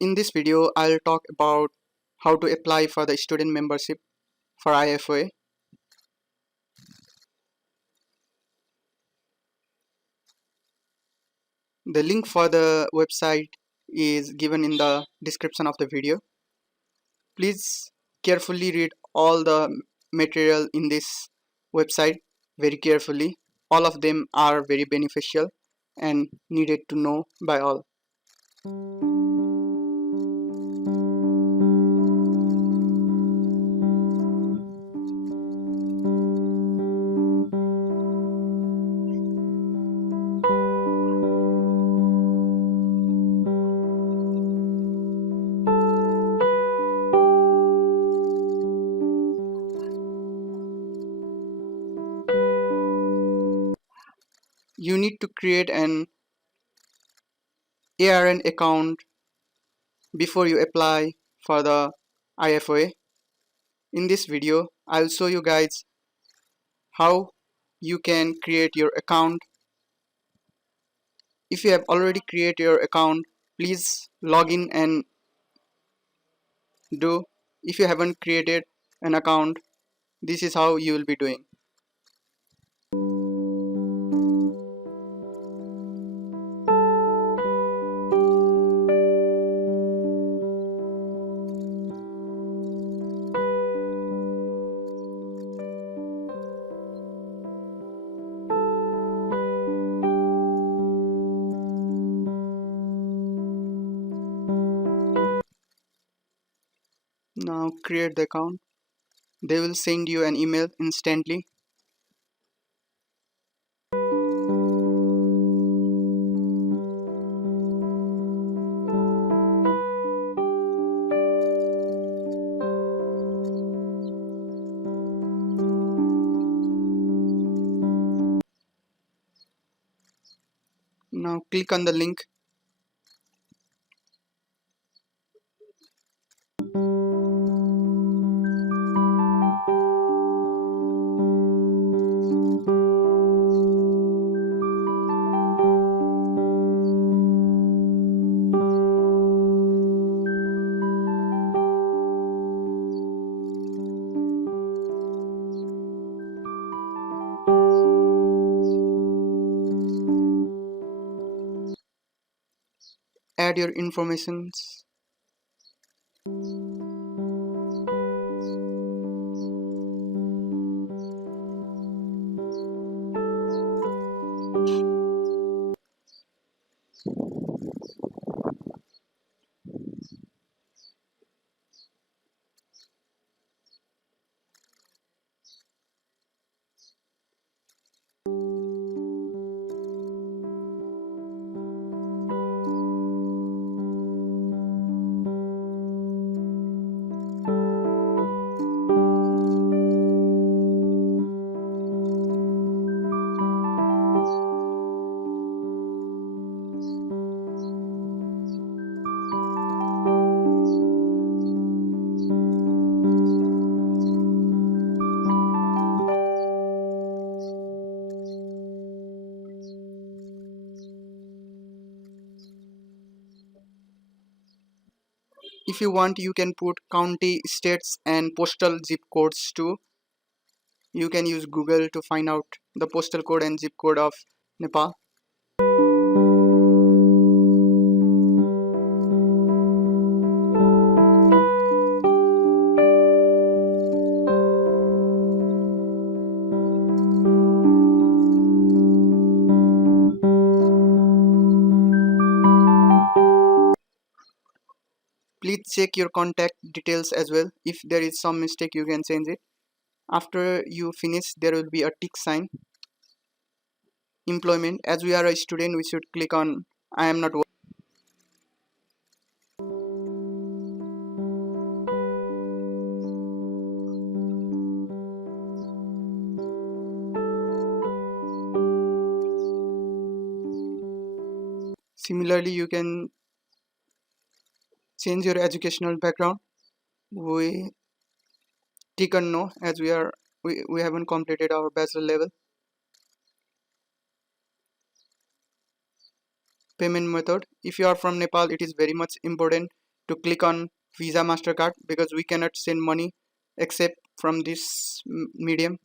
In this video, I'll talk about how to apply for the student membership for IFOA. The link for the website is given in the description of the video. Please carefully read all the material in this website very carefully. All of them are very beneficial and needed to know by all. You need to create an ARN account before you apply for the IFOA. In this video, I'll show you guys how you can create your account. If you have already created your account, please log in and do. If you haven't created an account, this is how you will be doing. Now create the account. They will send you an email instantly. Now click on the link. Add your informations. If you want, you can put county, states and postal zip codes too. You can use Google to find out the postal code and zip code of Nepal. Please check your contact details as well. If there is some mistake, you can change it. After you finish, there will be a tick sign. Employment. As we are a student, we should click on I am not working. Similarly, you can change your educational background. We tick on no, as we haven't completed our bachelor level. Payment method. If you are from Nepal, it is very much important to click on Visa Mastercard because we cannot send money except from this medium.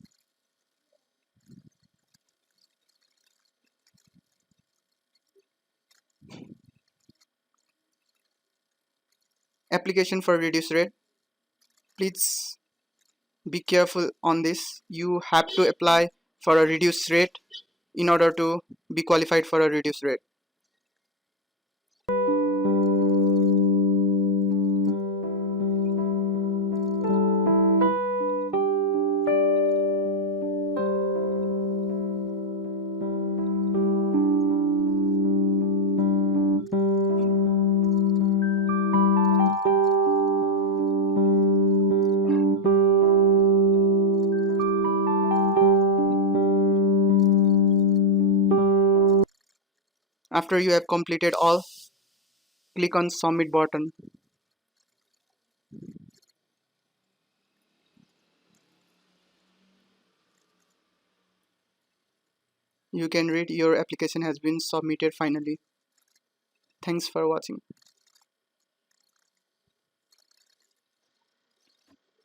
Application for reduced rate. Please be careful on this. You have to apply for a reduced rate in order to be qualified for a reduced rate. After you have completed all, click on submit button. You can read your application has been submitted finally. Thanks for watching.